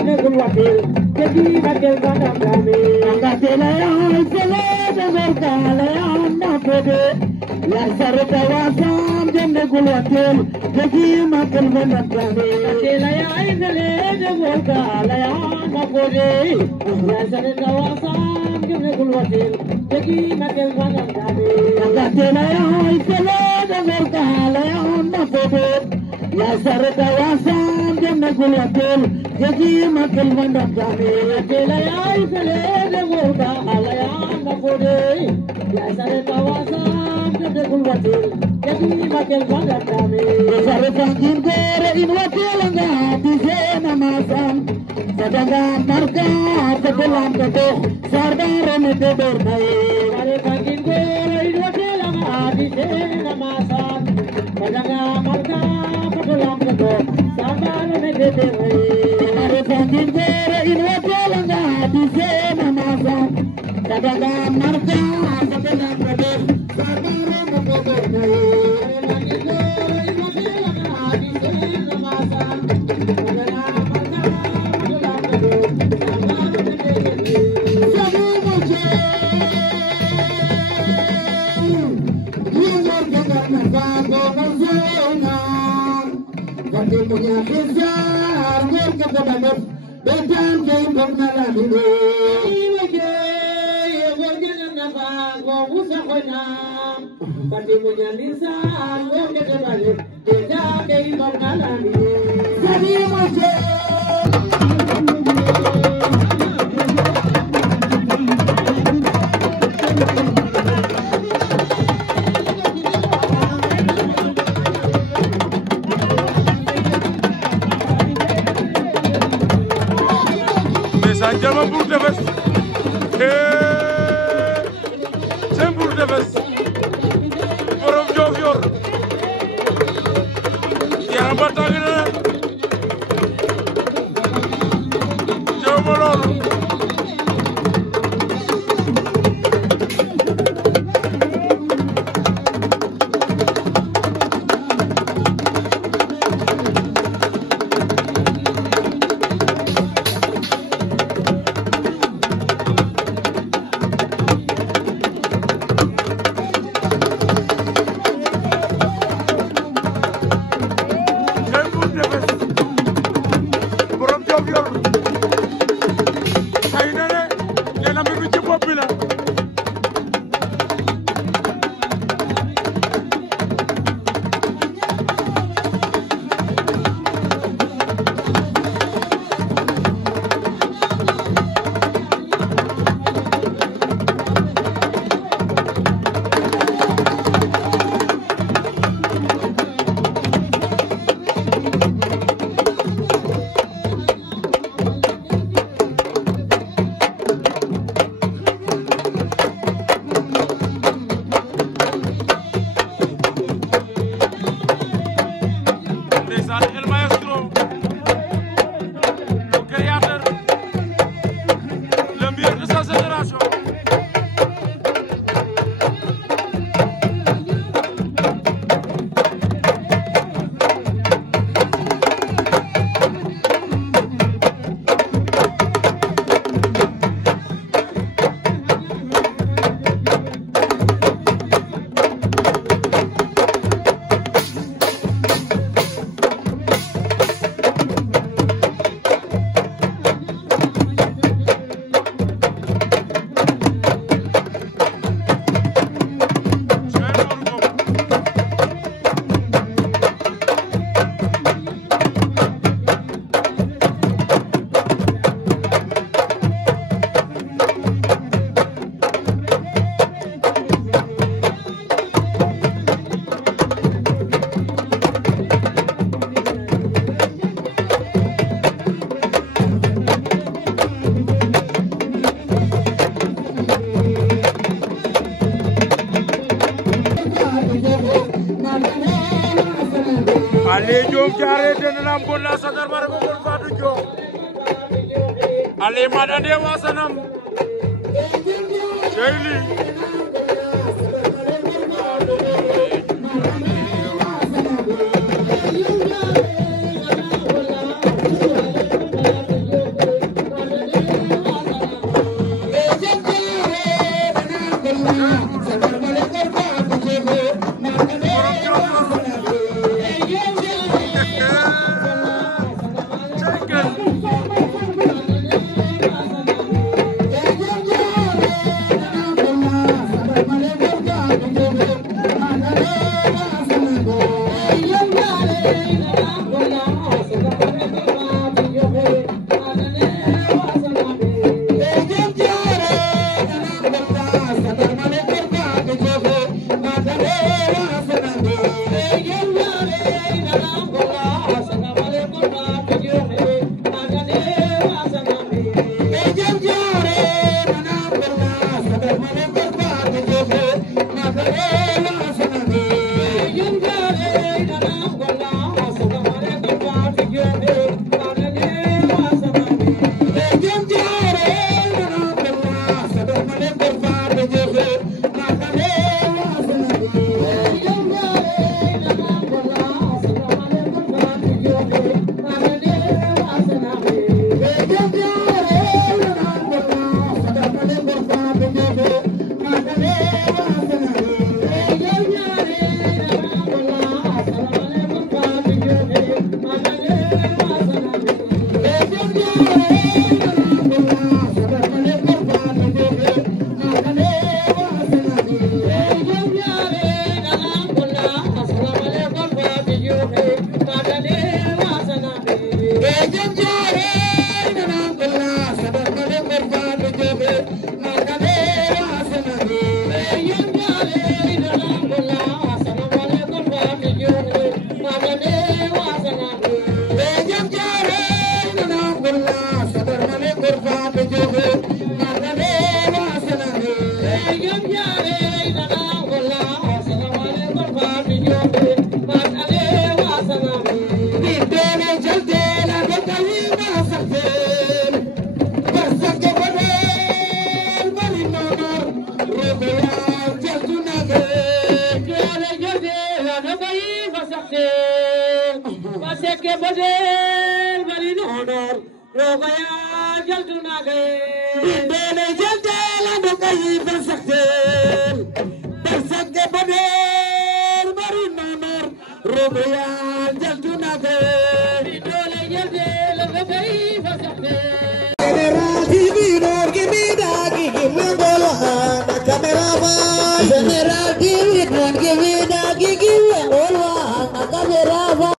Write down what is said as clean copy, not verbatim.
jimne gulwatil jadi makel bana kame anga telaya sele de merkala anda pede la sarta wasam jimne gulwatil jadi makel bana kame telaya sele de merkala anda pede la sarta wasam jimne gulwatil jadi makel bana kame anga telaya sele de merkala anda pede la sarta wasam jimne gulwatil jadi makel bana kame telaya sele de merkala anda pede la sarta wasam jimne gulwatil jadi makel bana kame sarta gingore inwatil anga tizena masam sadanga marka sebelam kedo sardar mete bernai sarta gingore inwatil anga tizena masam sadanga marka sebelam kedo sardar mete bernai sarta gingore inwatil anga tizena masam sadanga marka sebelam kedo sardar mete bernai punya besar mereka berbangun beban jempol malam ini iwaje warga nafas usah konam pasti punya lisan mereka berbangun beban jempol malam ini jadi macam Jaman Bour Tefess seen Bour Tefess borom Diofior yaram ba tàng na teew ma loolu Ale Diop jaare den nam bon la sadar mara ko bon Fatou Diop ale madande wasanam Jeyli Rogoya